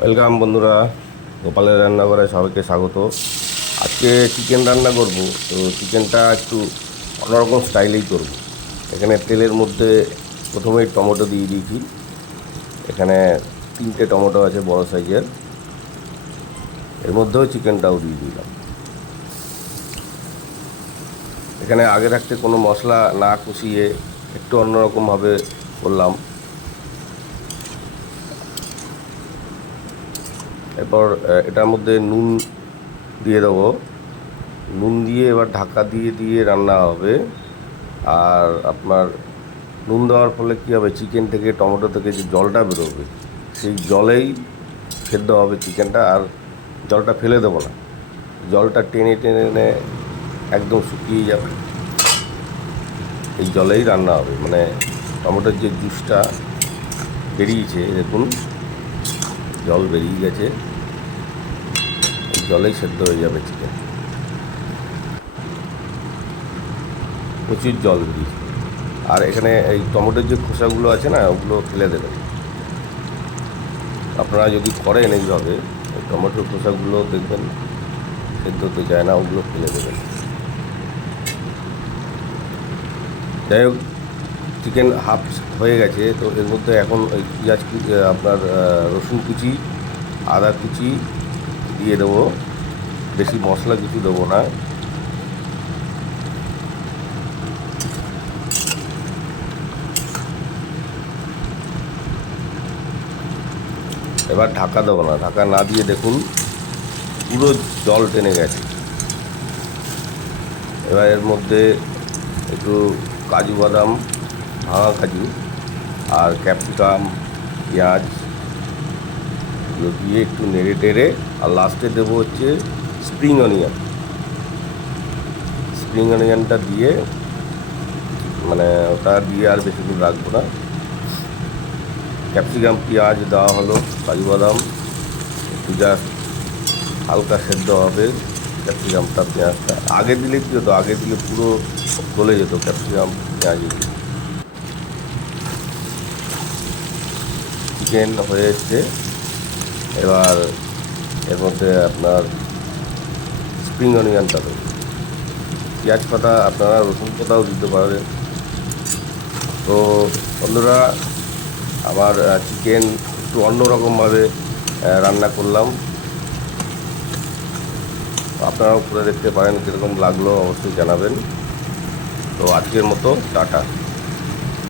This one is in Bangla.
ওয়েলকাম বন্ধুরা, গোপালের রান্নাঘরে সবাইকে স্বাগত। আজকে চিকেন রান্না করব, তো চিকেনটা একটু অন্যরকম স্টাইলেই করব। এখানে তেলের মধ্যে প্রথমেই টমেটো দিয়ে দিয়েছি। এখানে তিনটে টমেটো আছে বড় সাইজের। এর মধ্যেও চিকেনটাও দিয়ে দিলাম। এখানে আগে থাকতে কোনো মশলা না কষিয়ে একটু অন্যরকমভাবে করলাম। এরপর এটার মধ্যে নুন দিয়ে দেবো। নুন দিয়ে এবার ঢাকা দিয়ে দিয়ে রান্না হবে। আর আপনার নুন দেওয়ার ফলে কী হবে? চিকেন থেকে, টমেটো থেকে যে জলটা বেরোবে, সেই জলেই সেদ্ধ হবে চিকেনটা। আর জলটা ফেলে দেবো না। জলটা টেনে টেনে এনে একদম শুকিয়ে যাবে। এই জলেই রান্না হবে। মানে টমেটোর যে জুসটা বেরিয়েছে, দেখুন, জল বেরিয়ে গেছে। জলেই সেদ্ধ হয়ে যাবে চিকেন প্রচুর জল বেরিয়েছে আর এখানে এই টমেটোর যে খোসাগুলো আছে না, ওগুলো ফেলে দেবেন। আপনারা যদি করেন এইভাবে ওই টমেটোর খোসাগুলো দেখবেন, সেদ্ধ হতে যায় না, ওগুলো ফেলে দেবেন। যাই হোক চিকেন হাফ হয়ে গেছে, তো এর মধ্যে এখন ওই পেঁয়াজ আপনার রসুন কুচি, আদা কুচি দিয়ে দেবো। বেশি মশলা কিছু দেবো না। এবার ঢাকা দেবো না। ঢাকা না দিয়ে দেখুন, পুরো জল টেনে গেছে। এবার এর মধ্যে একটু কাজু বাদাম, ভাঙা কাজু আর ক্যাপসিকাম, পেঁয়াজ এগুলো দিয়ে একটু নেড়ে টেড়ে, আর লাস্টে দেবো হচ্ছে স্প্রিং অনিয়ন স্প্রিং অনিয়নটা দিয়ে মানে ওটা দিয়ে আর বেশি দিন রাখব না। ক্যাপসিকাম পেঁয়াজ, দেওয়া হলো, কাজু বাদাম, একটু জাস্ট হালকা সেদ্ধ হবে ক্যাপসিকামটা পেঁয়াজটা আগে দিলে কী হতো? আগে দিলে পুরো গলে যেত ক্যাপসিকাম পেঁয়াজ চিকেন হয়ে এসছে। এবার এর মধ্যে আপনার স্প্রিং অনিয়নটা দেবো। পেঁয়াজ পাতা আপনারা রসুন পাতাও দিতে পারেন তো বন্ধুরা আমার চিকেন একটু অন্যরকমভাবে রান্না করলাম। আপনারাও করে দেখতে পারেন কীরকম লাগল, অবশ্যই জানাবেন। তো আজকের মতো, টাটা।